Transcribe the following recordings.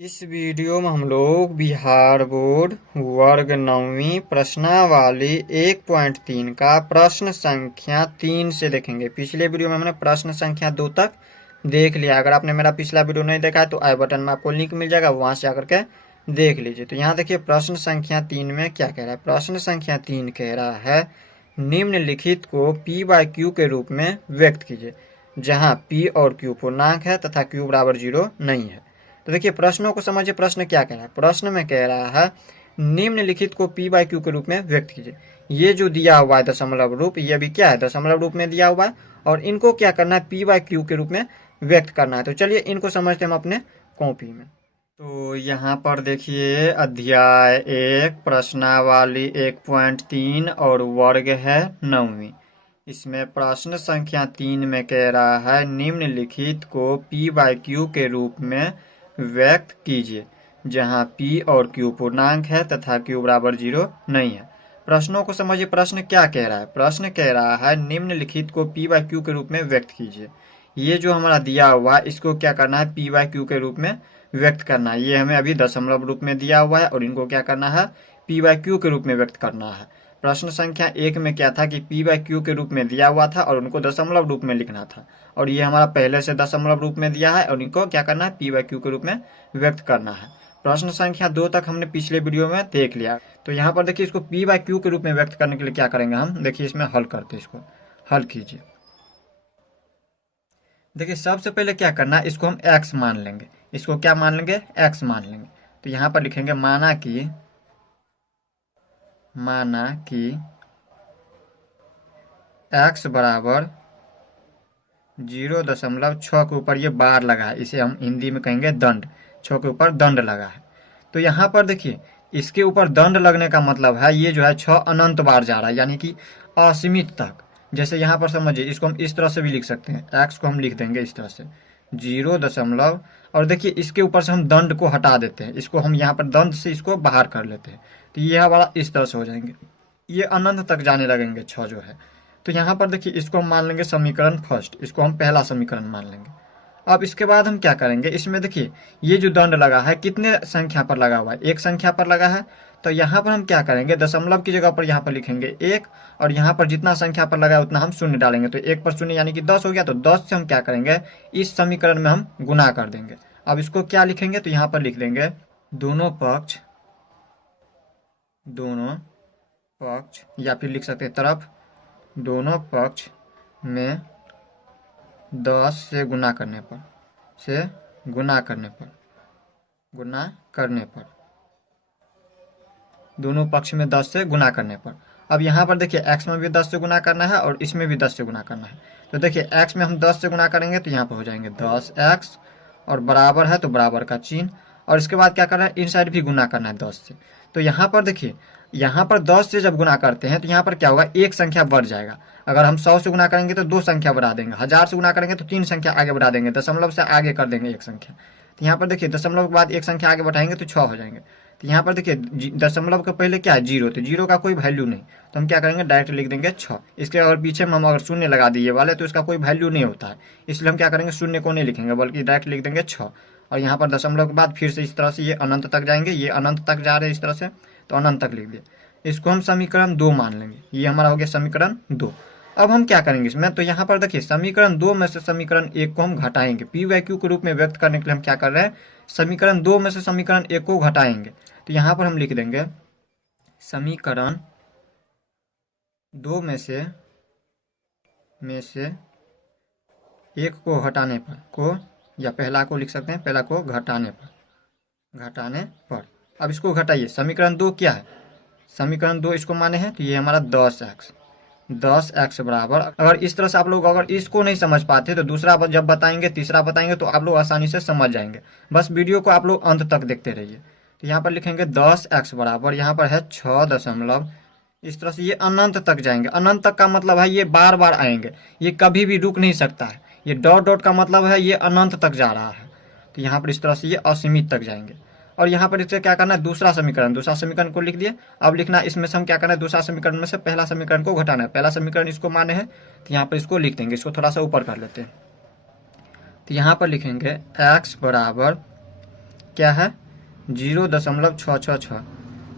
इस वीडियो में हम लोग बिहार बोर्ड वर्ग 9वीं प्रश्नावली 1.3 का प्रश्न संख्या 3 से देखेंगे। पिछले वीडियो में हमने प्रश्न संख्या 2 तक देख लिया। अगर आपने मेरा पिछला वीडियो नहीं देखा है तो आई बटन में आपको लिंक मिल जाएगा, वहां से आकर के देख लीजिए। तो यहाँ देखिए प्रश्न संख्या 3 में क्या कह रहा है। प्रश्न संख्या 3 कह रहा है निम्नलिखित को P बाय Q के रूप में व्यक्त कीजिए, जहाँ P और Q पूर्णांक है तथा Q बराबर 0 नहीं है। तो देखिए प्रश्नों को समझिए, प्रश्न क्या कह रहा है। प्रश्न में कह रहा है निम्नलिखित को P बाय Q के रूप में व्यक्त कीजिए। ये जो दिया हुआ है दशमलव रूप, ये भी क्या है, दशमलव रूप में दिया हुआ है, और इनको क्या करना है, P बाय Q के रूप में व्यक्त करना है। तो चलिए इनको समझते हैं हम अपने कॉपी में। तो यहाँ पर देखिए अध्याय 1 प्रश्नावली 1.3 और वर्ग है 9वीं। इसमें प्रश्न संख्या 3 में कह रहा है निम्नलिखित को P बाय Q के रूप में व्यक्त कीजिए, जहाँ P और Q पूर्णांक है तथा Q बराबर 0 नहीं है। प्रश्नों को समझिए, प्रश्न क्या कह रहा है। प्रश्न कह रहा है निम्नलिखित को P बाय Q के रूप में व्यक्त कीजिए। ये जो हमारा दिया हुआ है इसको क्या करना है, P बाय Q के रूप में व्यक्त करना है। ये हमें अभी दशमलव रूप में दिया हुआ है और इनको क्या करना है, P बाय Q के रूप में व्यक्त करना है। प्रश्न संख्या 1 में क्या था कि P बाय Q के रूप में दिया हुआ था और उनको दशमलव रूप में लिखना था, और ये हमारा पहले से दशमलव रूप में दिया है और इनको क्या करना है, P बाय Q के रूप में व्यक्त करना है। प्रश्न संख्या 2 तक हमने पिछले वीडियो में देख लिया। तो यहाँ पर देखिए इसको P बाय Q के रूप में व्यक्त करने के लिए क्या करेंगे हम, देखिए इसमें हल करते, इसको हल कीजिए। देखिए सबसे पहले क्या करना है, इसको हम x मान लेंगे। इसको क्या मान लेंगे, x मान लेंगे। तो यहाँ पर लिखेंगे माना कि x बराबर 0.6 के ऊपर ये बार लगा है, इसे हम हिंदी में कहेंगे दंड, 6 के ऊपर दंड लगा है। तो यहाँ पर देखिए इसके ऊपर दंड लगने का मतलब है ये जो है 6 अनंत बार जा रहा है, यानी कि असीमित तक। जैसे यहाँ पर समझिए, इसको हम इस तरह से भी लिख सकते हैं, x को हम लिख देंगे इस तरह से 0 और देखिए इसके ऊपर से हम दंड को हटा देते हैं, इसको हम यहाँ पर दंड से इसको बाहर कर लेते हैं। तो ये हमारा इस तरह से हो जाएंगे, ये अनंत तक जाने लगेंगे 6 जो है। तो यहाँ पर देखिए इसको हम मान लेंगे समीकरण फर्स्ट, इसको हम पहला समीकरण मान लेंगे। अब इसके बाद हम क्या करेंगे, इसमें देखिए ये जो दंड लगा है कितने संख्या पर लगा हुआ है, एक संख्या पर लगा है। तो यहाँ पर हम क्या करेंगे, दशमलव की जगह पर यहाँ पर लिखेंगे 1, और यहाँ पर जितना संख्या पर लगा है उतना हम शून्य डालेंगे। तो 1 पर शून्य यानी कि 10 हो गया। तो 10 से हम क्या करेंगे, इस समीकरण में हम गुना कर देंगे। अब इसको क्या लिखेंगे, तो यहाँ पर लिख देंगे दोनों पक्ष या फिर लिख सकते हैं तरफ, दोनों पक्ष में 10 से गुना करने पर दोनों पक्ष में 10 से गुना करने पर। अब यहाँ पर देखिए x में भी 10 से गुना करना है और इसमें भी 10 से गुना करना है। तो देखिए x में हम 10 से गुना करेंगे तो यहाँ पर हो जाएंगे 10x, और बराबर है तो बराबर का चिन्ह, और इसके बाद क्या करना है, इन साइड भी गुना करना है 10 से। तो यहाँ पर देखिए, यहाँ पर 10 से जब गुना करते हैं तो यहाँ पर क्या होगा, एक संख्या बढ़ जाएगा। अगर हम 100 से गुना करेंगे तो 2 संख्या बढ़ा देंगे, 1000 से गुना करेंगे तो 3 संख्या आगे बढ़ा देंगे, दशमलव से आगे कर देंगे एक संख्या। तो यहाँ पर देखिए दशमलव के बाद एक संख्या आगे बढ़ाएंगे तो 6 हो जाएंगे। तो यहाँ पर देखिए दशमलव के पहले क्या है, 0, तो 0 का कोई वैल्यू नहीं, तो हम क्या करेंगे, डायरेक्ट लिख देंगे 6। इसके अगर पीछे में हम अगर शून्य लगा दिए वाले तो इसका कोई वैल्यू नहीं होता है, इसलिए हम क्या करेंगे, शून्य को नहीं लिखेंगे बल्कि डायरेक्ट लिख देंगे 6। और यहाँ पर दशमलव के बाद फिर से इस तरह से ये अनंत तक जाएंगे, ये अनंत तक जा रहे हैं इस तरह से, तो अनंत तक लिख दिए। इसको हम समीकरण 2 मान लेंगे, ये हमारा हो गया समीकरण 2। अब हम क्या करेंगे इसमें, तो यहाँ पर देखिए समीकरण 2 में से समीकरण 1 को हम घटाएंगे। P बाय Q के रूप में व्यक्त करने के लिए हम क्या कर रहे हैं, समीकरण 2 में से समीकरण 1 को घटाएंगे। तो यहाँ पर हम लिख देंगे समीकरण 2 में से 1 को हटाने पर, या पहला को लिख सकते हैं, पहला को घटाने पर। अब इसको घटाइए, समीकरण 2 क्या है, समीकरण 2 इसको माने हैं तो ये हमारा 10x बराबर, अगर इस तरह से आप लोग अगर इसको नहीं समझ पाते तो दूसरा जब बताएंगे, तीसरा बताएंगे तो आप लोग आसानी से समझ जाएंगे। बस वीडियो को आप लोग अंत तक देखते रहिए। तो यहाँ पर लिखेंगे 10x बराबर, यहाँ पर है 6 दशमलव, इस तरह से ये अनंत तक जाएंगे। अनंत तक का मतलब है ये बार बार आएंगे, ये कभी भी रुक नहीं सकता है। ये डॉट डॉट का मतलब है ये अनंत तक जा रहा है। तो यहाँ पर इस तरह से ये असीमित तक जाएंगे। और यहाँ पर इससे क्या करना है, दूसरा समीकरण को लिख दिए। अब लिखना है इसमें से हम क्या करना है, दूसरा समीकरण में से पहला समीकरण को घटाना है। पहला समीकरण इसको माने हैं तो यहाँ पर इसको लिख देंगे, इसको थोड़ा सा ऊपर कर लेते हैं। तो यहाँ पर लिखेंगे x बराबर क्या है 0.666,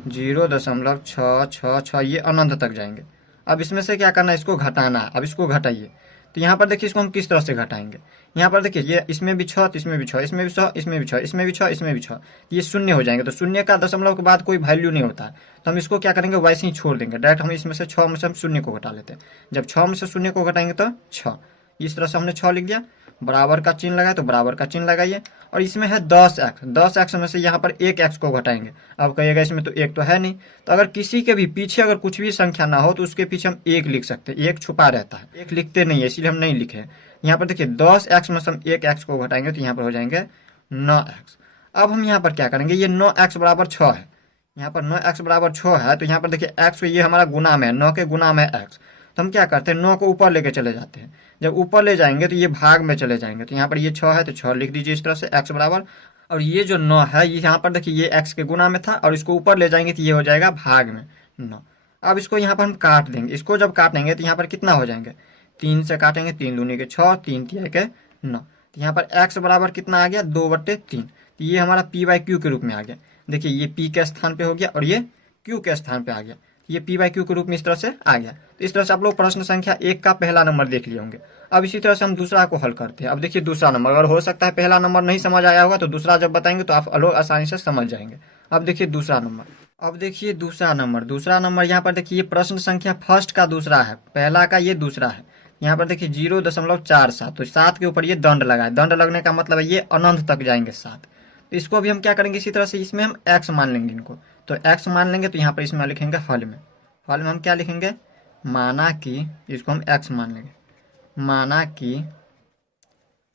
0.666, ये अनंत तक जाएंगे। अब इसमें से क्या करना है, इसको घटाना है। अब इसको घटाइए, तो यहाँ पर देखिए इसको हम किस तरह से घटाएंगे। यहाँ पर देखिए ये इसमें भी 6, तो इसमें भी 6, इसमें भी 6, इसमें भी 6, इसमें भी 6, इसमें भी 6, ये शून्य हो जाएंगे। तो शून्य का दशमलव के बाद कोई वैल्यू नहीं होता है, तो हम इसको क्या करेंगे, वैसे ही छोड़ देंगे। डायरेक्ट हम इसमें से 6 में से हम शून्य को घटा लेते हैं। जब 6 में से शून्य को घटाएंगे तो 6, इस तरह से हमने 6 लिख दिया। बराबर का चिन्ह लगाए तो बराबर का चिन्ह लगाइए। और इसमें है 10x, 10x में से यहाँ पर एक x को घटाएंगे। अब कहिएगा इसमें तो एक तो है नहीं, तो अगर किसी के भी पीछे अगर कुछ भी संख्या ना हो तो उसके पीछे हम एक लिख सकते हैं। एक छुपा रहता है, एक लिखते नहीं है, इसलिए हम नहीं लिखे। यहाँ पर देखिए 10x में से हम एक x को घटाएंगे तो यहाँ पर हो जाएंगे 9x। अब हम यहाँ पर क्या करेंगे, ये 9x बराबर 6 है, यहाँ पर 9x बराबर 6 है, तो यहाँ पर देखिए x को, ये हमारा गुना में है, 9 के गुना में x। तो हम क्या करते हैं, 9 को ऊपर लेके चले जाते हैं। जब ऊपर ले जाएंगे तो ये भाग में चले जाएंगे। तो यहाँ पर ये 6 है तो 6 लिख दीजिए इस तरह से, x बराबर। और ये जो 9 है ये यहाँ पर देखिए ये x के गुना में था, और इसको ऊपर ले जाएंगे तो ये हो जाएगा भाग में 9। अब इसको यहाँ पर हम काट देंगे। इसको जब काटेंगे तो यहाँ पर कितना हो जाएंगे, 3 से काटेंगे, 3 दूनी के 6, 3 तिया के 9। तो यहाँ पर x बराबर कितना आ गया, 2/3। तो ये हमारा p/q के रूप में आ गया। देखिए ये p के स्थान पे हो गया और ये q के स्थान पे आ गया। ये p/q के रूप में इस तरह से आ गया। तो इस तरह से आप लोग प्रश्न संख्या 1 का पहला नंबर देख लिए होंगे। अब इसी तरह से हम दूसरा को हल करते हैं। अब देखिए दूसरा नंबर, अगर हो सकता है पहला नंबर नहीं समझ आया होगा तो दूसरा जब बताएंगे तो आप लोग आसानी से समझ जाएंगे। अब देखिए दूसरा नंबर, अब देखिए दूसरा नंबर यहाँ पर देखिए प्रश्न संख्या फर्स्ट का दूसरा है, पहला का ये दूसरा है। यहाँ पर देखिए 0.47, तो 7 के ऊपर ये दंड लगाए। दंड लगने का मतलब है ये अनंत तक जाएंगे 7। तो इसको भी हम क्या करेंगे, इसी तरह से इसमें हम x मान लेंगे इनको। तो x मान लेंगे तो यहाँ पर इसमें लिखेंगे हल में, हल में हम क्या लिखेंगे, माना कि, इसको हम x मान लेंगे, माना कि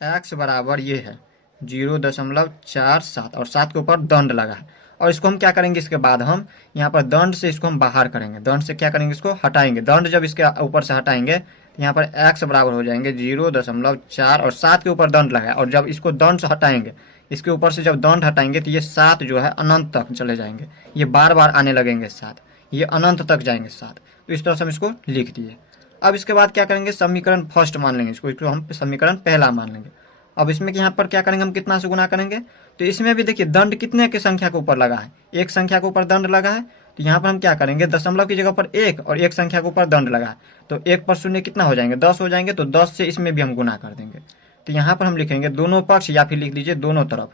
x बराबर ये है 0.47 और 7 के ऊपर दंड लगा है। और इसको हम क्या करेंगे, इसके बाद हम यहाँ पर दंड से इसको हम बाहर करेंगे, दंड से क्या करेंगे, इसको हटाएंगे। दंड जब इसके ऊपर से हटाएंगे तो यहाँ पर x बराबर हो जाएंगे 0.4 और 7 के ऊपर दंड लगाए। और जब इसको दंड से हटाएंगे, इसके ऊपर से जब दंड हटाएंगे तो ये 7 जो है अनंत तक चले जाएंगे, ये बार बार आने लगेंगे 7, ये अनंत तक जाएंगे 7। तो इस तरह से हम इसको लिख दिए। अब इसके बाद क्या करेंगे, समीकरण फर्स्ट मान लेंगे इसको हम समीकरण पहला मान लेंगे। अब इसमें यहाँ पर क्या करेंगे, हम कितना से गुना करेंगे, तो इसमें भी देखिए दंड कितने के संख्या के ऊपर लगा है, एक संख्या के ऊपर दंड लगा है। तो यहाँ पर हम क्या करेंगे, दशमलव की जगह पर 1 और एक संख्या के ऊपर दंड लगा है, तो 1 पर शून्य कितना हो जाएंगे, 10 हो जाएंगे। तो 10 से इसमें भी हम गुना कर देंगे। तो यहाँ पर हम लिखेंगे दोनों पक्ष, या फिर लिख दीजिए दोनों तरफ।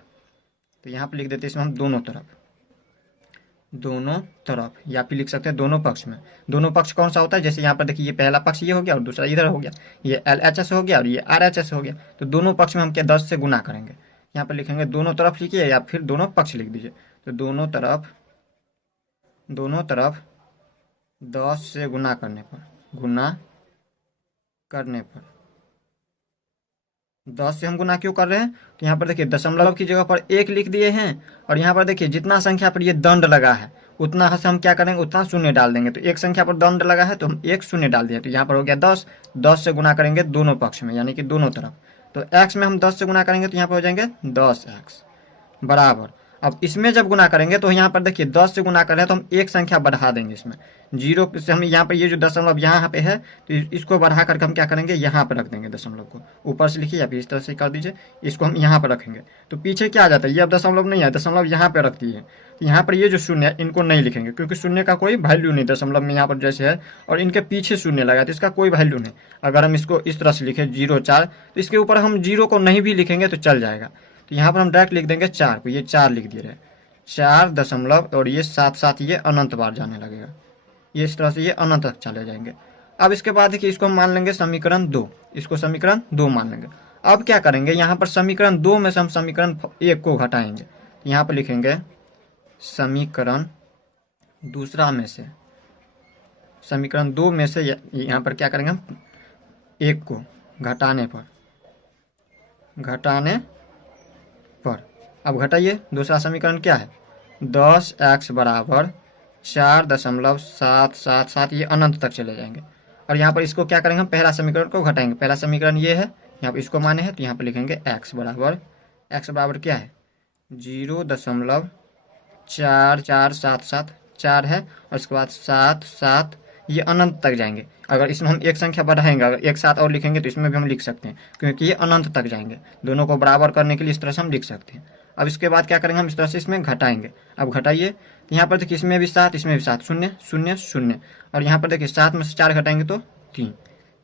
तो यहाँ पर लिख देते हैं इसमें हम दोनों तरफ, दोनों तरफ, या फिर लिख सकते हैं दोनों पक्ष में। दोनों पक्ष कौन सा होता है, जैसे यहाँ पर देखिए ये पहला पक्ष ये हो गया और दूसरा इधर हो गया, ये LHS हो गया और ये RHS हो गया। तो दोनों पक्ष में हम क्या 10 से गुना करेंगे। यहाँ पर लिखेंगे दोनों तरफ लिखिए या फिर दोनों पक्ष लिख दीजिए। तो दोनों तरफ 10 से गुना करने पर, 10 से हम गुना क्यों कर रहे हैं, तो यहाँ पर देखिए दशमलव की जगह पर 1 लिख दिए हैं। और यहाँ पर देखिए जितना संख्या पर ये दंड लगा है उतना से हम क्या करेंगे, उतना शून्य डाल देंगे। तो एक संख्या पर दंड लगा है तो हम 1 शून्य डाल दिए। तो यहाँ पर हो गया 10, 10 से गुना करेंगे दोनों पक्ष में, यानी कि दोनों तरफ। तो x में हम 10 से गुना करेंगे तो यहाँ पर हो जाएंगे 10x बराबर। अब इसमें जब गुना करेंगे तो यहाँ पर देखिए 10 से गुना कर रहे हैं तो हम एक संख्या बढ़ा देंगे इसमें, 0 से हम यहाँ पर ये जो दशमलव यहाँ पे है तो इसको बढ़ा करके हम क्या करेंगे, यहाँ पर रख देंगे दशमलव को। ऊपर से लिखिए या फिर इस तरह से कर दीजिए, इसको हम यहाँ पर रखेंगे। तो पीछे क्या आ जाता है, ये अब दशमलव नहीं है, दशमलव यहाँ पर रख दिए। तो यहाँ पर ये जो शून्य है इनको नहीं लिखेंगे, क्योंकि शून्य का कोई वैल्यू नहीं दशमलव में यहाँ पर जैसे है, और इनके पीछे शून्य लगा तो इसका कोई वैल्यू नहीं। अगर हम इसको इस तरह से लिखे 0.4 तो इसके ऊपर हम 0 को नहीं भी लिखेंगे तो चल जाएगा। तो यहाँ पर हम डायरेक्ट लिख देंगे 4 को, ये 4 लिख दिए रहे, 4 दशमलव और ये 7 ये अनंत बार जाने लगेगा। ये इस तरह से ये अनंत तक चले जाएंगे। अब इसके बाद देखिए इसको हम मान लेंगे समीकरण 2, इसको समीकरण 2 मान लेंगे। अब क्या करेंगे, यहाँ पर समीकरण 2 में से हम समीकरण 1 को घटाएंगे। यहाँ पर लिखेंगे समीकरण दूसरा में से, समीकरण 2 में से यहाँ पर क्या करेंगे हम 1 को घटाने पर। अब घटाइए, दूसरा समीकरण क्या है, 10x बराबर 4.777, ये अनंत तक चले जाएंगे। और यहाँ पर इसको क्या करेंगे, हम पहला समीकरण को घटाएंगे। पहला समीकरण ये है, यहाँ पर इसको माने हैं तो यहाँ पर लिखेंगे x बराबर क्या है 0.4477, 4 है और इसके बाद 7 ये अनंत तक जाएंगे। अगर इसमें हम एक संख्या बढ़ाएंगे, अगर एक 7 और लिखेंगे तो इसमें भी हम लिख सकते हैं, क्योंकि ये अनंत तक जाएंगे। दोनों को बराबर करने के लिए इस तरह से हम लिख सकते हैं। अब इसके बाद क्या करेंगे हम इस तरह से इसमें घटाएंगे। अब घटाइए, यहाँ पर देखिए इसमें भी 7, इसमें भी 7, 0 0 0, और यहाँ पर देखिए 7 में से 4 घटाएंगे तो 3,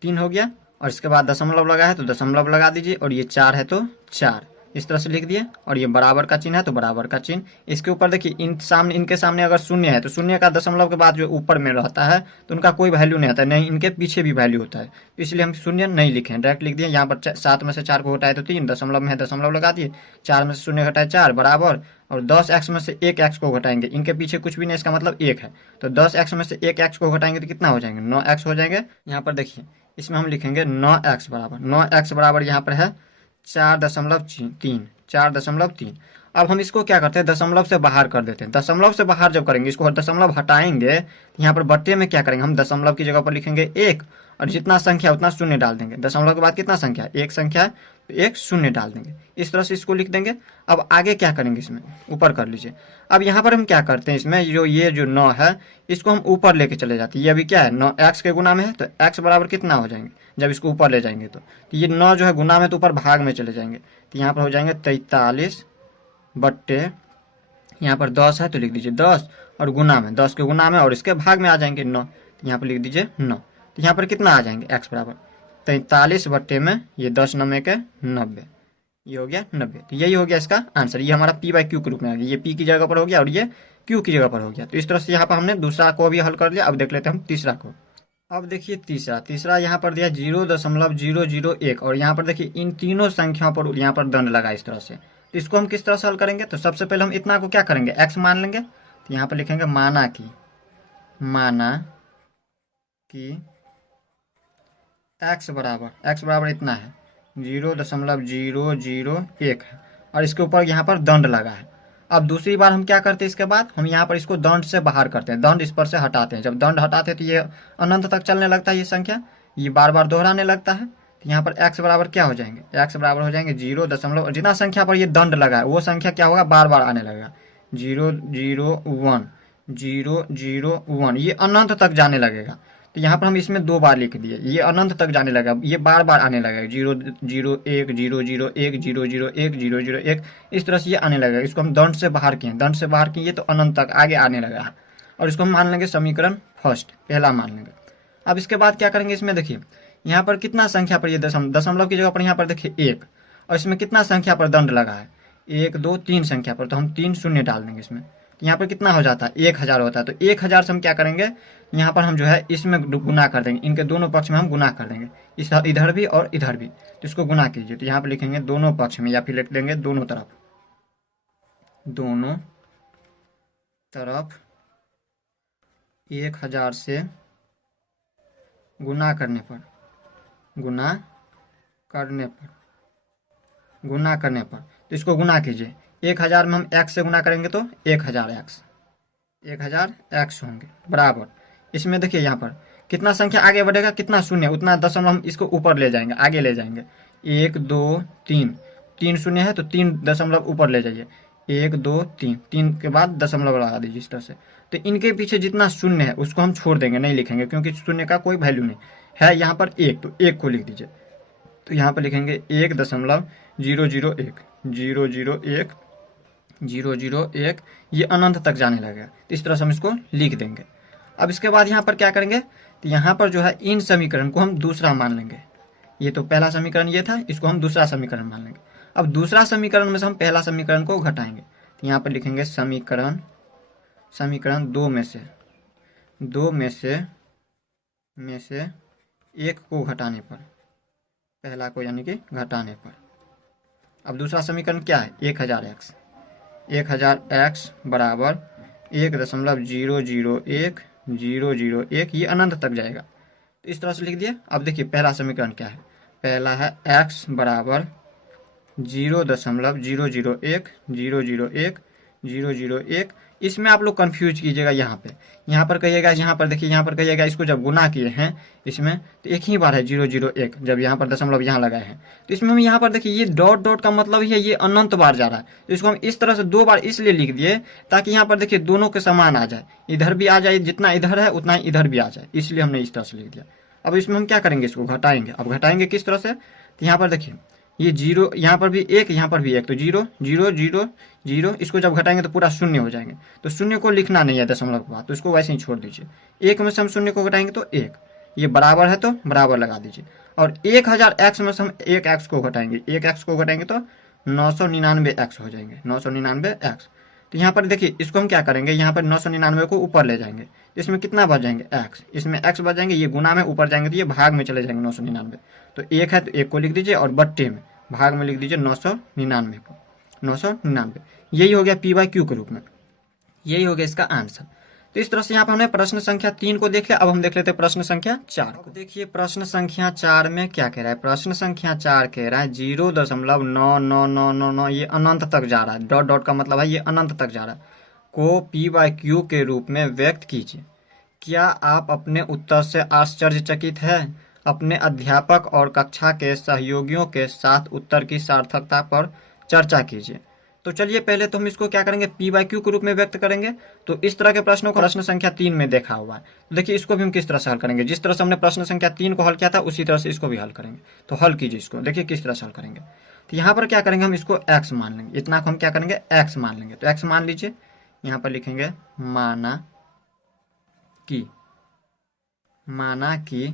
3 हो गया। और इसके बाद दशमलव लगा है तो दशमलव लगा दीजिए, और ये 4 है तो 4, इस तरह से लिख दिए। और ये बराबर का चिन्ह है तो बराबर का चिन्ह। इसके ऊपर देखिए इनके सामने अगर शून्य है तो शून्य का दशमलव के बाद जो ऊपर में रहता है तो उनका कोई वैल्यू नहीं आता है, नहीं इनके पीछे भी वैल्यू होता है, तो इसलिए हम शून्य नहीं लिखे, डायरेक्ट लिख दिए। यहाँ पर 7 में से 4 को घटाए तो 3, दशमलव में है दशमलव लगा दिए, 4 में से शून्य घटाए 4 बराबर, और 10x में से 1x को घटाएंगे, इनके पीछे कुछ भी नहीं, इसका मतलब 1 है, तो 10x में से 1x को घटाएंगे तो कितना हो जाएंगे, 9x हो जाएंगे। यहाँ पर देखिए इसमें हम लिखेंगे 9x बराबर, 9x बराबर यहाँ पर है 4.3, 4.3। अब हम इसको क्या करते हैं, दशमलव से बाहर कर देते हैं। दशमलव से बाहर जब करेंगे, इसको दशमलव हटाएंगे, यहाँ पर बट्टे में क्या करेंगे, हम दशमलव की जगह पर लिखेंगे 1, और जितना संख्या उतना शून्य डाल देंगे। दशमलव के बाद कितना संख्या, एक संख्या है तो एक शून्य डाल देंगे, इस तरह से इसको लिख देंगे। अब आगे क्या करेंगे, इसमें ऊपर कर लीजिए। अब यहाँ पर हम क्या करते हैं, इसमें ये जो 9 है इसको हम ऊपर लेके चले जाते हैं। ये अभी क्या है, 9x के गुना में है, तो x बराबर कितना हो जाएंगे जब इसको ऊपर ले जाएंगे, तो ये 9 जो है गुना में तो ऊपर भाग में चले जाएंगे, तो यहाँ पर हो जाएंगे 43 बट्टे, यहाँ पर 10 है तो लिख दीजिए 10, और गुना में 10 के गुना में और इसके भाग में आ जाएंगे 9, तो यहाँ पर लिख दीजिए 9। तो यहाँ पर कितना आ जाएंगे, x बराबर 43 बट्टे में ये 10 9 के 90, ये हो गया 90। तो यही हो गया इसका आंसर, ये हमारा p/q के रूप में आ गया, ये p की जगह पर हो गया और ये q की जगह पर हो गया। तो इस तरह से यहाँ पर हमने दूसरा को भी हल कर लिया। अब देख लेते हैं हम तीसरा को। अब देखिए तीसरा यहाँ पर दिया 0.001, और यहाँ पर देखिए इन तीनों संख्याओं पर यहाँ पर दंड लगा इस तरह से। तो इसको हम किस तरह से हल करेंगे, तो सबसे पहले हम इतना को क्या करेंगे, x मान लेंगे, तो यहाँ पर लिखेंगे माना कि x बराबर इतना है 0.001 है, और इसके ऊपर यहाँ पर दंड लगा है। अब दूसरी बार हम क्या करते हैं, इसके बाद हम यहाँ पर इसको दंड से बाहर करते हैं, दंड इस पर से हटाते हैं। जब दंड हटाते हैं तो ये अनंत तक चलने लगता है, ये संख्या ये बार बार दोहराने लगता है। तो यहाँ पर x बराबर क्या हो जाएंगे, x बराबर हो जाएंगे 0. जितना संख्या पर ये दंड लगा है वो संख्या क्या होगा, बार बार आने लगेगा, 001 001, ये अनंत तक जाने लगेगा। तो यहाँ पर हम इसमें 2 बार लिख दिए, ये अनंत तक जाने लगा, ये बार बार आने लगेगा, 001 001 001 001, इस तरह से ये आने लगेगा। इसको हम दंड से बाहर किए तो अनंत तक आगे आने लगा, और इसको हम मान लेंगे समीकरण फर्स्ट, पहला मान लेंगे। अब इसके बाद क्या करेंगे, इसमें देखिए यहाँ पर कितना संख्या पर ये दशमलव की जगह पर यहाँ पर देखिए 1, और इसमें कितना संख्या पर दंड लगा है, 1 2 3 संख्या पर, तो हम 3 शून्य डाल देंगे इसमें। तो यहाँ पर कितना हो जाता है, 1000 होता है। तो 1000 से हम क्या करेंगे, यहाँ पर हम जो है इसमें गुना कर देंगे, इनके दोनों पक्ष में हम गुना कर देंगे, इधर भी और इधर भी, तो इसको गुना कीजिए। तो यहाँ पर लिखेंगे दोनों पक्ष में, या फिर लिख देंगे दोनों तरफ 1000 से गुना करने पर तो इसको गुना कीजिए। 1000 में हम x से गुना करेंगे तो 1000x होंगे बराबर। इसमें देखिए यहाँ पर कितना संख्या आगे बढ़ेगा, कितना शून्य उतना दशमलव हम इसको ऊपर ले जाएंगे, आगे ले जाएंगे। 1 2 3, 3 शून्य है तो 3 दशमलव ऊपर ले जाइए, 1 2 3, 3 के बाद दशमलव लगा दीजिए इस तरह से। तो इनके पीछे जितना शून्य है उसको हम छोड़ देंगे, नहीं लिखेंगे, क्योंकि शून्य का कोई वैल्यू नहीं है। यहाँ पर 1, तो 1 को लिख दीजिए। तो यहाँ पर लिखेंगे 1.001 ये अनंत तक जाने लगेगा, तो इस तरह से हम इसको लिख देंगे। अब इसके बाद यहाँ पर क्या करेंगे, तो यहाँ पर जो है इन समीकरण को हम दूसरा मान लेंगे। ये तो पहला समीकरण ये था, इसको हम दूसरा समीकरण मान लेंगे। अब दूसरा समीकरण में से हम पहला समीकरण को घटाएंगे, तो यहाँ पर लिखेंगे समीकरण 2 में से 1 को घटाने पर, पहला को यानी कि घटाने पर। अब दूसरा समीकरण क्या है, 1000x बराबर 1.001 ये अनंत तक जाएगा, तो इस तरह से लिख दिए। अब देखिए पहला समीकरण क्या है, पहला है x बराबर 0.001 इसमें आप लोग कंफ्यूज कीजिएगा। यहाँ पर कहिएगा, यहाँ पर देखिए, यहाँ पर कहिएगा इसको जब गुना किए हैं इसमें तो एक ही बार है 001, जब यहाँ पर दशमलव यहाँ लगाए हैं तो इसमें हम यहाँ पर देखिए ये डॉट का मतलब ही है ये अनंत बार जा रहा है, तो इसको हम इस तरह से 2 बार इसलिए लिख दिए ताकि यहाँ पर देखिए दोनों के समान आ जाए, इधर भी आ जाए, जितना इधर है उतना ही इधर भी आ जाए, इसलिए हमने इस तरह से लिख दिया। अब इसमें हम क्या करेंगे, इसको घटाएंगे। अब घटाएंगे किस तरह से, तो यहाँ पर देखिए ये जीरो, यहाँ पर भी एक, यहाँ पर भी एक, तो जीरो जीरो जीरो जीरो, इसको जब घटाएंगे तो पूरा शून्य हो जाएंगे। तो शून्य को लिखना नहीं है दशमलव के बाद, तो इसको वैसे ही छोड़ दीजिए। एक में से हम शून्य को घटाएंगे तो एक, ये बराबर है तो बराबर लगा दीजिए। और 1000 एक्स में से हम एक एक्स को घटाएंगे, एक एक्स को घटाएंगे तो 999 एक्स हो जाएंगे, 999 एक्स। तो यहाँ पर देखिए इसको हम क्या करेंगे, यहाँ पर 999 को ऊपर ले जाएंगे, इसमें कितना बच जाएंगे एक्स, इसमें एक्स बच जाएंगे, ये गुना में ऊपर जाएंगे तो ये भाग में चले जाएंगे 999। तो एक है तो एक को लिख दीजिए और बट्टे में भाग में लिख दीजिए 999 को, 999। यही हो गया पी बाई क्यू के रूप में, यही हो गया इसका आंसर। तो इस तरह से यहाँ पर हमने प्रश्न संख्या 3 को देख लिया। अब हम देख लेते हैं प्रश्न संख्या 4 को। देखिए प्रश्न संख्या 4 में क्या कह रहा है, प्रश्न संख्या 4 कह रहा है 0.99999, ये अनंत तक जा रहा है, डॉट डॉट का मतलब है ये अनंत तक जा रहा है, को पी बाई क्यू के रूप में व्यक्त कीजिए। क्या आप अपने उत्तर से आश्चर्यचकित है? अपने अध्यापक और कक्षा के सहयोगियों के साथ उत्तर की सार्थकता पर चर्चा कीजिए। तो चलिए पहले तो हम इसको क्या करेंगे, पी बाई क्यू के रूप में व्यक्त करेंगे। तो इस तरह के प्रश्नों को प्रश्न संख्या 3 में देखा हुआ है। तो देखिए इसको भी हम किस तरह से हल करेंगे, जिस तरह से हमने प्रश्न संख्या 3 को हल किया था उसी तरह से इसको भी हल करेंगे। तो हल कीजिए इसको, देखिए किस तरह से हल करेंगे। तो यहाँ पर क्या करेंगे, हम इसको एक्स मान लेंगे, इतना को हम क्या करेंगे एक्स मान लेंगे। तो एक्स मान लीजिए, यहाँ पर लिखेंगे माना कि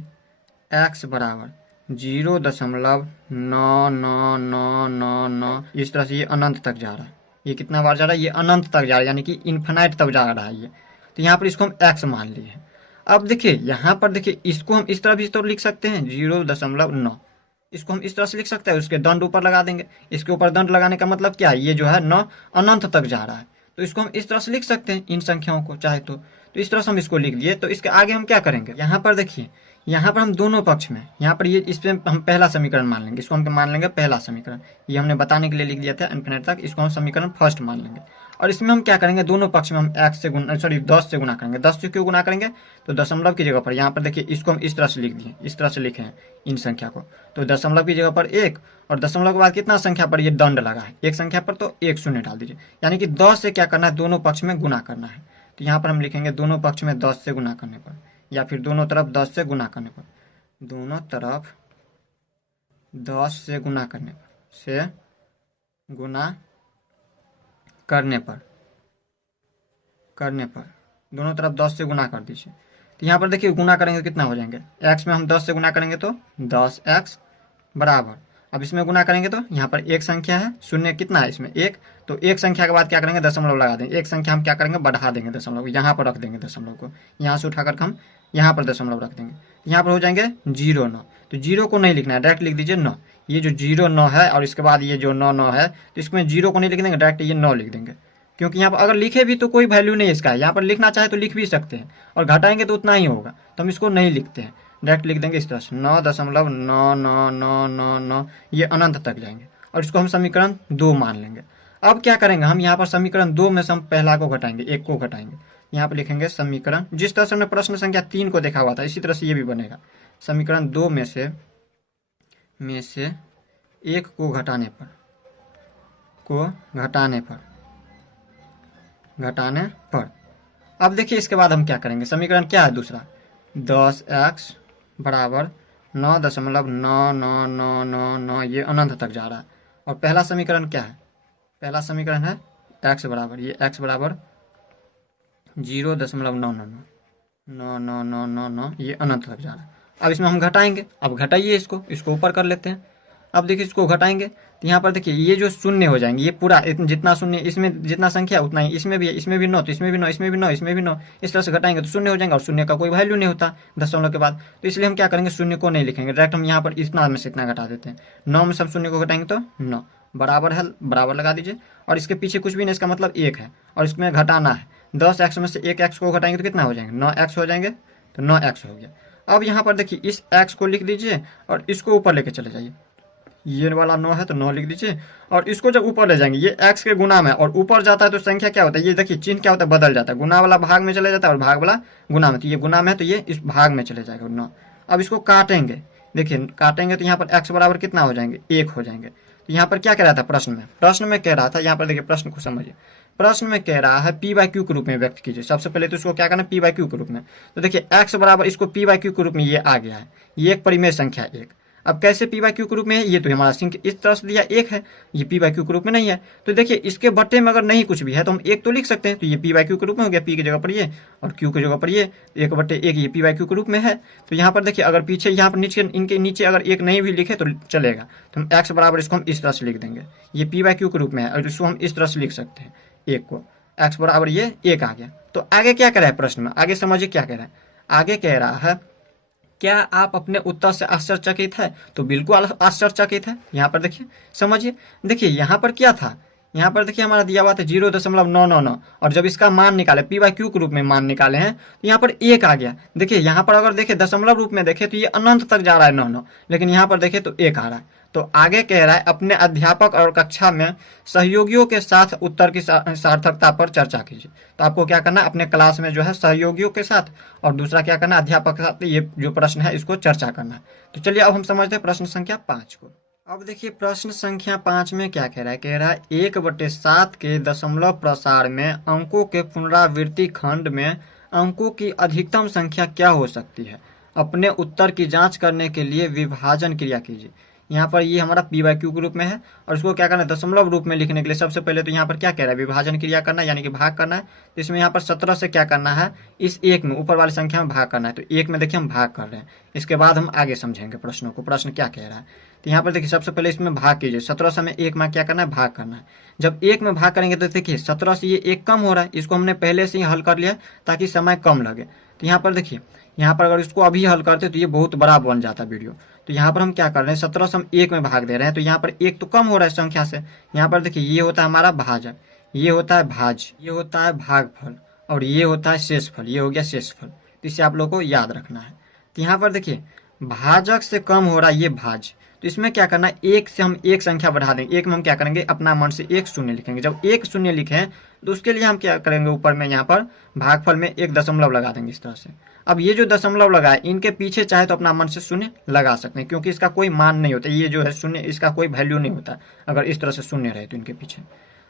एक्स बराबर 0.99999, इस तरह से ये अनंत तक जा रहा है। ये कितना बार जा रहा है, ये अनंत तक जा रहा है, यानी कि इन्फिनाइट तक जा रहा है ये। तो यहाँ पर इसको हम एक्स मान लिए हैं। अब देखिए यहाँ पर देखिए इसको हम इस तरह भी तो लिख सकते हैं 0.9, इसको हम इस तरह से लिख सकते हैं, उसके दंड ऊपर लगा देंगे। इसके ऊपर दंड लगाने का मतलब क्या है, ये जो है 9 अनंत तक जा रहा है, तो इसको हम इस तरह से लिख सकते हैं इन संख्याओं को चाहे तो इस तरह से हम इसको लिख लिए। तो इसके आगे हम क्या करेंगे, यहाँ पर देखिए यहाँ पर हम दोनों पक्ष में, यहाँ पर ये इस पे हम पहला समीकरण मान लेंगे, इसको हम मान लेंगे पहला समीकरण, ये हमने बताने के लिए लिख दिया था इन्फिनिट तक, इसको हम समीकरण फर्स्ट मान लेंगे। और इसमें हम क्या करेंगे, दोनों पक्ष में हम एक्स से गुना, 10 से गुना करेंगे। 10 से क्यों गुना करेंगे, तो दशमलव की जगह पर यहाँ पर देखिए इसको हम इस तरह से लिख दिए, इस तरह से लिखे हैं इन संख्या को। तो दशमलव की जगह पर एक, और दशमलव के बाद कितना संख्या पर ये दंड लगा है, एक संख्या पर, तो एक शून्य डाल दीजिए। यानी कि 10 से क्या करना है, दोनों पक्ष में गुना करना है। तो यहाँ पर हम लिखेंगे दोनों पक्ष में 10 से गुना करने पर, या फिर दोनों तरफ 10 से गुना करने पर, दोनों तरफ 10 से गुना करने पर, दोनों तरफ 10 से गुना कर दीजिए। तो यहाँ पर देखिए गुना करेंगे कितना हो जाएंगे, एक्स में हम 10 से गुना करेंगे तो 10x बराबर, अब इसमें गुना करेंगे तो यहाँ पर एक संख्या है, शून्य कितना है इसमें एक, तो एक संख्या के बाद क्या करेंगे दशमलव लगा देंगे। एक संख्या हम क्या करेंगे बढ़ा देंगे, दशमलव यहाँ पर रख देंगे, दशमलव को यहाँ से उठाकर हम यहाँ पर दशमलव रख देंगे। यहाँ पर हो जाएंगे 0.9, तो 0 को नहीं लिखना है, डायरेक्ट लिख दीजिए 9। ये जो 0.9 है और इसके बाद ये जो 9 है, तो इसमें 0 को नहीं लिख देंगे, डायरेक्ट ये 9 लिख देंगे। क्योंकि यहाँ पर अगर लिखे भी तो कोई वैल्यू नहीं है इसका, यहाँ पर लिखना चाहे तो लिख भी सकते हैं, और घटाएंगे तो उतना ही होगा, तो हम इसको नहीं लिखते हैं, डायरेक्ट लिख देंगे इस तरह से 9.99999, ये अनंत तक जाएंगे। और इसको हम समीकरण 2 मान लेंगे। अब क्या करेंगे, हम यहाँ पर समीकरण 2 में से हम पहला को घटाएंगे, एक को घटाएंगे। यहाँ पर लिखेंगे समीकरण, जिस तरह से हमने प्रश्न संख्या 3 को देखा हुआ था इसी तरह से ये भी बनेगा। समीकरण 2 में से एक को घटाने पर अब देखिए इसके बाद हम क्या करेंगे, समीकरण क्या है दूसरा, 10x बराबर 9.99999, ये अनंत तक जा रहा है। और पहला समीकरण क्या है, पहला समीकरण है x बराबर, ये x बराबर 0.99999, ये अनंत तक जा रहा है। अब इसमें हम घटाएंगे, अब घटाइए इसको ऊपर कर लेते हैं। अब देखिए इसको घटाएंगे तो यहाँ पर देखिए ये जो शून्य हो जाएंगे, ये पूरा जितना शून्य इसमें जितना संख्या उतना ही इसमें भी है, इसमें भी 9, तो इसमें भी 9, इसमें भी 9, इसमें भी 9, इस तरह से घटाएंगे तो शून्य हो जाएंगे, और शून्य का कोई वैल्यू नहीं होता दशमलव के बाद। तो इसलिए हम क्या करेंगे, शून्य को नहीं लिखेंगे, डायरेक्ट हम यहाँ पर इतना में से इतना घटा देते हैं। 9 में सब शून्य को घटाएंगे तो 9 बराबर है, बराबर लगा दीजिए। और इसके पीछे कुछ भी नहीं, इसका मतलब 1 है, और इसमें घटाना है। 10x में से 1x को घटाएंगे तो कितना हो जाएंगे, 9x हो जाएंगे, तो 9x हो गया। अब यहाँ पर देखिए इस x को लिख दीजिए और इसको ऊपर लेके चले जाइए, ये वाला 9 है तो 9 लिख दीजिए। और इसको जब ऊपर ले जाएंगे, ये x के गुना में, और ऊपर जाता है तो संख्या क्या होता है, ये देखिए चिन्ह क्या होता है, बदल जाता है, गुना वाला भाग में चले जाता है और भाग वाला गुना में, तो ये गुना में है तो ये इस भाग में चले जाएगा 9। अब इसको काटेंगे, देखिए काटेंगे तो यहाँ पर x बराबर कितना हो जाएंगे, 1 हो जाएंगे। तो यहाँ पर क्या कह रहा था प्रश्न में कह रहा था, यहाँ पर देखिए प्रश्न को समझिए, प्रश्न में कह रहा है पी बाई क्यू के रूप में व्यक्त कीजिए। सबसे पहले तो इसको क्या करना है, पी बाई क्यू के रूप में। तो देखिए x बराबर, इसको पी बाई क्यू के रूप में ये आ गया है, ये एक परिमेय संख्या 1। अब कैसे पी बाई क्यू के रूप में है, ये तो हमारा सिंक इस तरह से दिया एक है, ये पी बाई क्यू के रूप में नहीं है। तो देखिए इसके बट्टे में अगर नहीं कुछ भी है तो हम एक तो लिख सकते हैं, तो ये पी बाई क्यू के रूप में हो गया, पी की जगह पर ये और क्यू की जगह पर ये, एक बट्टे एक ये पी बाई क्यू के रूप में है। तो यहाँ पर देखिए अगर पीछे यहाँ पर नीचे इनके नीचे अगर एक नहीं भी लिखे तो चलेगा, तो हम एक्स बराबर इसको हम इस तरह से लिख देंगे, ये पी बाई क्यू के रूप में है और इसको हम इस तरह से लिख सकते हैं एक को, एक्स बराबर ये एक आ गया। तो आगे क्या कह रहा है प्रश्न में, आगे समझिए क्या कह रहा है। आगे कह रहा है क्या आप अपने उत्तर से आश्चर्यचकित है, तो बिल्कुल आश्चर्यचकित है। यहाँ पर देखिए समझिए, देखिए यहाँ पर क्या था, यहाँ पर देखिए हमारा दिया हुआ था 0.999 और जब इसका मान निकाले पी बाई क्यू के रूप में मान निकाले हैं तो यहाँ पर एक आ गया। देखिए यहाँ पर अगर देखें दशमलव रूप में देखें तो ये अनंत तक जा रहा है 9 लेकिन यहाँ पर देखें तो एक आ रहा है। तो आगे कह रहा है अपने अध्यापक और कक्षा में सहयोगियों के साथ उत्तर की सार्थकता पर चर्चा कीजिए। तो आपको क्या करना है, अपने क्लास में जो है सहयोगियों के साथ और दूसरा क्या करना है, अध्यापक के साथ ये जो प्रश्न है इसको चर्चा करना है। तो चलिए अब हम समझते हैं प्रश्न संख्या 5 को। अब देखिए प्रश्न संख्या 5 में क्या कह रहा है, कह रहा है 1/7 के दशमलव प्रसार में अंकों के पुनरावृत्ति खंड में अंकों की अधिकतम संख्या क्या हो सकती है, अपने उत्तर की जांच करने के लिए विभाजन क्रिया कीजिए। यहाँ पर ये हमारा पी बाई क्यू के रूप में है और इसको क्या करना है, दशमलव रूप में लिखने के लिए सबसे पहले तो यहाँ पर क्या कह रहा है, विभाजन क्रिया करना है यानी कि भाग करना है। तो इसमें यहाँ पर 17 से क्या करना है, इस एक में ऊपर वाली संख्या में भाग करना है। तो एक में देखिए हम भाग कर रहे हैं, इसके बाद हम आगे समझेंगे प्रश्नों को, प्रश्न क्या कह रहा है। तो यहाँ पर देखिए सबसे पहले इसमें भाग कीजिए, 17 से हमें एक में क्या करना है, भाग करना है। जब एक में भाग करेंगे तो देखिए 17 से ये एक कम हो रहा है, इसको हमने पहले से ही हल कर लिया ताकि समय कम लगे। तो यहाँ पर देखिए, यहाँ पर अगर इसको अभी हल करते तो ये बहुत बड़ा बन जाता वीडियो। तो यहाँ पर हम क्या कर रहे हैं, 17 से हम एक में भाग दे रहे हैं, तो यहाँ पर एक तो कम हो रहा है संख्या से। यहाँ पर देखिए ये होता है हमारा भाजक, ये होता है भाज, ये होता है भागफल और ये होता है शेषफल, ये हो गया शेषफल। तो इसे आप लोगों को याद रखना है। तो यहाँ पर देखिए भाजक से कम हो रहा है ये भाज, तो इसमें क्या करना है, एक से हम एक संख्या बढ़ा देंगे, एक में हम क्या करेंगे अपना मन से एक शून्य लिखेंगे। जब एक शून्य लिखें तो उसके लिए हम क्या करेंगे, ऊपर में यहाँ पर भागफल में एक दशमलव लगा देंगे इस तरह से। अब ये जो दशमलव लगा है इनके पीछे चाहे तो अपना मन से शून्य लगा सकते हैं, क्योंकि इसका कोई मान नहीं होता, ये जो है शून्य इसका कोई वैल्यू नहीं होता अगर इस तरह से शून्य रहे तो इनके पीछे।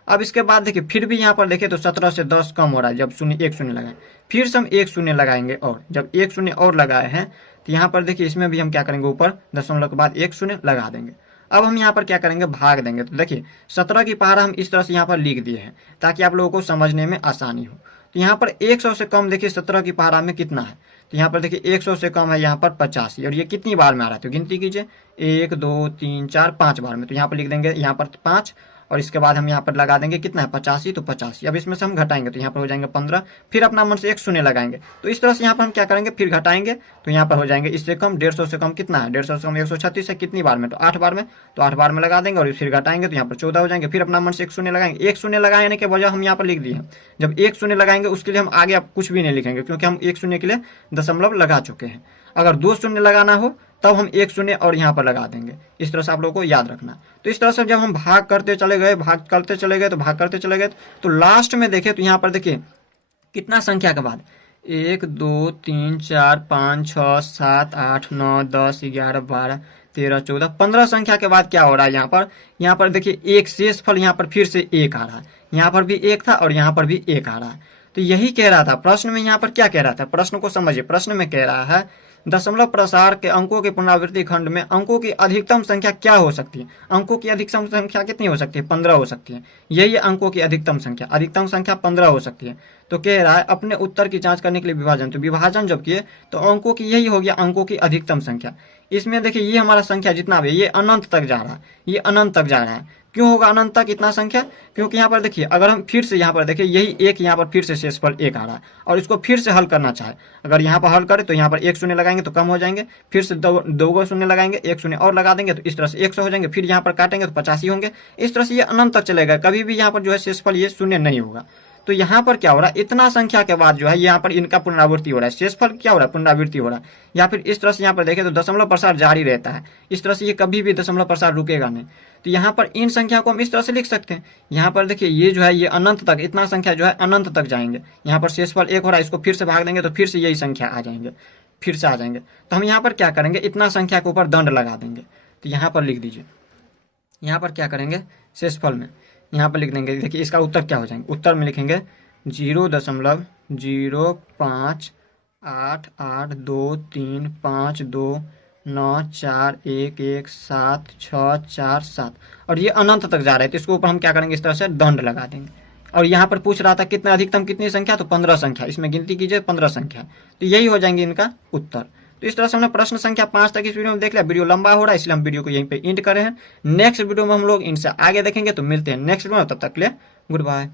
अब इसके बाद देखिए फिर भी यहाँ पर देखें तो 17 से 10 कम हो रहा है, जब शून्य एक शून्य लगाए फिर से हम एक शून्य लगाएंगे और जब एक शून्य और लगाए हैं तो यहाँ पर देखिए इसमें भी हम क्या करेंगे, ऊपर दशमलव के बाद एक शून्य लगा देंगे। अब हम यहाँ पर क्या करेंगे, भाग देंगे। तो देखिए 17 की पहाड़ा हम इस तरह से यहाँ पर लिख दिए हैं ताकि आप लोगों को समझने में आसानी हो। तो यहाँ पर 100 से कम देखिए 17 की पहाड़ा में कितना है, तो यहाँ पर देखिए 100 से कम है यहाँ पर 85 और ये कितनी बार में आ रहा है, तो गिनती कीजिए 1 2 3 4 5 बार में। तो यहाँ पर लिख देंगे यहाँ पर 5 और इसके बाद हम यहाँ पर लगा देंगे कितना है 85, तो 85। अब इसमें से हम घटाएंगे तो यहाँ पर हो जाएंगे 15, फिर अपना मन से एक शून्य लगाएंगे। तो इस तरह से यहाँ पर हम क्या करेंगे, फिर घटाएंगे तो यहाँ पर हो जाएंगे इससे कम, 150 से कम कितना है, 150 से कम 136 है, कितनी बार में, तो 8 बार में। तो 8 बार में लगा देंगे और फिर घटाएंगे तो यहाँ पर 14 हो जाएंगे, फिर अपना मन से एक शून्य लगाएंगे। एक शून्य लगाने के वजह हम यहाँ पर लिख दिए हैं, जब एक शून्य लगाएंगे उसके लिए हम आगे आप कुछ भी नहीं लिखेंगे क्योंकि हम एक शून्य के लिए दशमलव लगा चुके हैं। अगर 2 शून्य लगाना हो तब हम एक शून्य और यहाँ पर लगा देंगे। इस तरह से आप लोगों को याद रखना। तो इस तरह से जब हम भाग करते चले गए, भाग करते चले गए, तो भाग करते चले गए, तो लास्ट में देखें तो यहाँ पर देखिए कितना संख्या के बाद 1 2 3 4 5 6 7 8 9 10 11 12 13 14 15 संख्या के बाद क्या हो रहा है, यहाँ पर देखिए एक शेषफल यहाँ पर फिर से एक आ रहा है, यहाँ पर भी एक था और यहाँ पर भी एक आ रहा है। तो यही कह रहा था प्रश्न में, यहाँ पर क्या कह रहा था, प्रश्न को समझिए। प्रश्न में कह रहा है दशमलव प्रसार के अंकों के पुनरावृत्ति खंड में अंकों की अधिकतम संख्या क्या हो सकती है। अंकों की अधिकतम संख्या कितनी हो सकती है, 15 हो सकती है। यही अंकों की अधिकतम संख्या 15 हो सकती है। तो कह रहा है अपने उत्तर की जांच करने के लिए विभाजन, तो विभाजन जब किए तो अंकों की यही हो गया अंकों की अधिकतम संख्या। इसमें देखिए ये हमारा संख्या जितना भी ये अनंत तक जा रहा है, ये अनंत तक जा रहा है। क्यों होगा अनंत तक इतना संख्या, क्योंकि यहाँ पर देखिए अगर हम फिर से यहाँ पर देखिए यही एक यहाँ पर फिर से शेषफल एक आ रहा है और इसको फिर से हल करना चाहे, अगर यहाँ पर हल करें तो यहाँ पर एक शून्य लगाएंगे तो कम हो जाएंगे, फिर से दो शून्य लगाएंगे, एक शून्य और लगा देंगे तो इस तरह से 100 हो जाएंगे, फिर यहाँ पर काटेंगे तो 85 होंगे। इस तरह से ये अनंत तक चलेगा, कभी भी यहाँ पर जो है शेषफल ये शून्य नहीं होगा। तो यहाँ पर क्या हो रहा है, इतना संख्या के बाद जो है यहाँ पर इनका पुनरावृत्ति हो रहा है, शेषफल क्या हो रहा है, पुनरावृत्ति हो रहा है। या फिर इस तरह से यहाँ पर देखें तो दशमलव प्रसार जारी रहता है, इस तरह से ये कभी भी दशमलव प्रसार रुकेगा नहीं। तो यहाँ पर इन संख्या को हम इस तरह से लिख सकते हैं। यहाँ पर देखिए ये जो है ये अनंत तक, इतना संख्या जो है अनंत तक जाएंगे। यहाँ पर शेषफल एक हो रहा है, इसको फिर से भाग देंगे तो फिर से यही संख्या आ जाएंगे, फिर से आ जाएंगे। तो हम यहाँ पर क्या करेंगे, इतना संख्या के ऊपर दंड लगा देंगे। तो यहाँ पर लिख दीजिए, यहाँ पर क्या करेंगे, शेषफल में यहाँ पर लिख देंगे। देखिए इसका उत्तर क्या हो जाएंगे, उत्तर में लिखेंगे 0.0588235 2 9 4 1 1 7 6 4 7 और ये अनंत तक जा रहा है, तो इसके ऊपर हम क्या करेंगे, इस तरह से दंड लगा देंगे। और यहाँ पर पूछ रहा था कितना अधिकतम कितनी संख्या, तो 15 संख्या, इसमें गिनती कीजिए 15 संख्या, तो यही हो जाएंगे इनका उत्तर। तो इस तरह से हमने प्रश्न संख्या 5 तक इस वीडियो में देख लिया। वीडियो लंबा हो रहा है इसलिए हम वीडियो को यहीं पे एंड करे हैं। नेक्स्ट वीडियो में हम लोग इनसे आगे देखेंगे, तो मिलते हैं नेक्स्ट वीडियो में, तब तक के लिए गुड बाय।